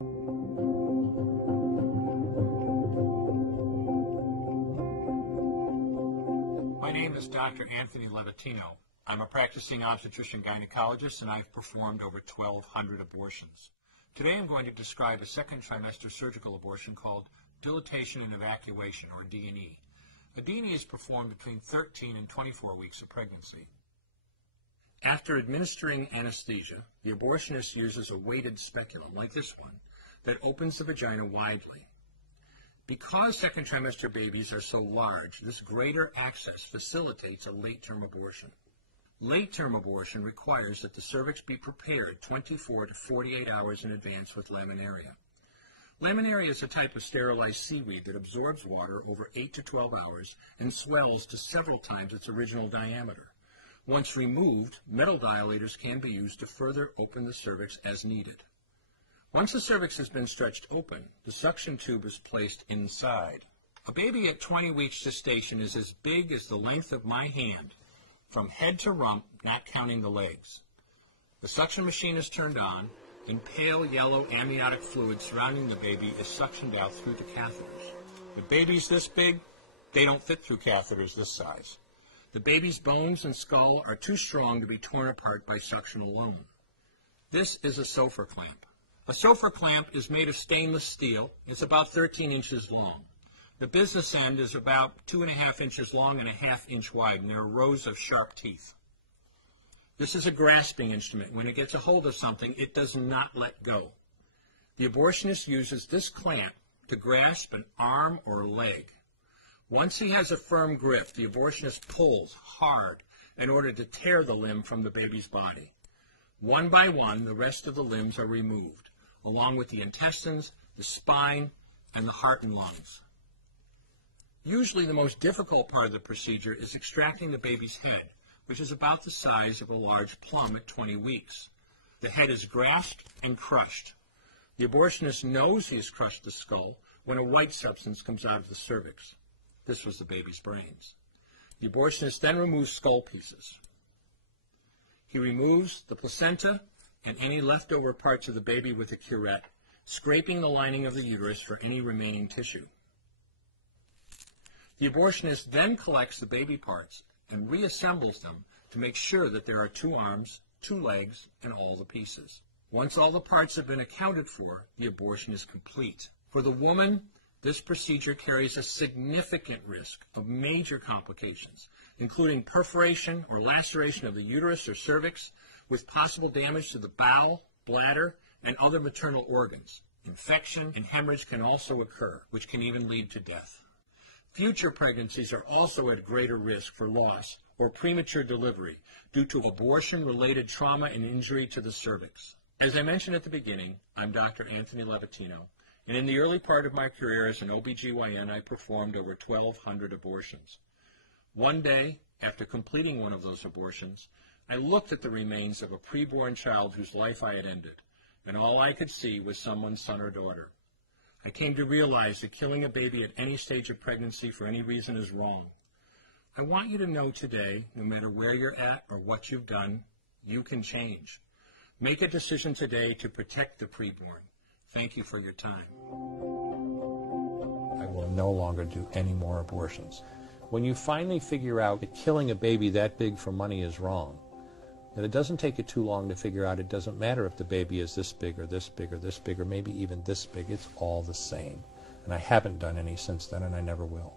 My name is Dr. Anthony Levatino. I'm a practicing obstetrician-gynecologist, and I've performed over 1,200 abortions. Today I'm going to describe a second trimester surgical abortion called dilatation and evacuation, or D&E. A D&E is performed between 13 and 24 weeks of pregnancy. After administering anesthesia, the abortionist uses a weighted speculum, like this one, that opens the vagina widely. Because second trimester babies are so large, this greater access facilitates a late-term abortion. Late-term abortion requires that the cervix be prepared 24 to 48 hours in advance with laminaria. Laminaria is a type of sterilized seaweed that absorbs water over 8 to 12 hours and swells to several times its original diameter. Once removed, metal dilators can be used to further open the cervix as needed. Once the cervix has been stretched open, the suction tube is placed inside. A baby at 20 weeks gestation is as big as the length of my hand, from head to rump, not counting the legs. The suction machine is turned on, and pale yellow amniotic fluid surrounding the baby is suctioned out through the catheters. With babies this big, they don't fit through catheters this size. The baby's bones and skull are too strong to be torn apart by suction alone. This is a Sofer clamp. A Sofer clamp is made of stainless steel. It's about 13 inches long. The business end is about 2.5 inches long and a 1/2 inch wide, and there are rows of sharp teeth. This is a grasping instrument. When it gets a hold of something, it does not let go. The abortionist uses this clamp to grasp an arm or a leg. Once he has a firm grip, the abortionist pulls hard in order to tear the limb from the baby's body. One by one, the rest of the limbs are removed, along with the intestines, the spine, and the heart and lungs. Usually the most difficult part of the procedure is extracting the baby's head, which is about the size of a large plum at 20 weeks. The head is grasped and crushed. The abortionist knows he has crushed the skull when a white substance comes out of the cervix. This was the baby's brains. The abortionist then removes skull pieces. He removes the placenta and any leftover parts of the baby with a curette, scraping the lining of the uterus for any remaining tissue. The abortionist then collects the baby parts and reassembles them to make sure that there are 2 arms, 2 legs, and all the pieces. Once all the parts have been accounted for, the abortion is complete. For the woman, this procedure carries a significant risk of major complications, including perforation or laceration of the uterus or cervix, with possible damage to the bowel, bladder, and other maternal organs. Infection and hemorrhage can also occur, which can even lead to death. Future pregnancies are also at greater risk for loss or premature delivery due to abortion-related trauma and injury to the cervix. As I mentioned at the beginning, I'm Dr. Anthony Levatino, and in the early part of my career as an OBGYN, I performed over 1,200 abortions. One day, after completing one of those abortions, I looked at the remains of a preborn child whose life I had ended, and all I could see was someone's son or daughter. I came to realize that killing a baby at any stage of pregnancy for any reason is wrong. I want you to know today, no matter where you're at or what you've done, you can change. Make a decision today to protect the preborn. Thank you for your time. I will no longer do any more abortions. When you finally figure out that killing a baby that big for money is wrong, that it doesn't take you too long to figure out it doesn't matter if the baby is this big or this big or this big or maybe even this big, it's all the same. And I haven't done any since then, and I never will.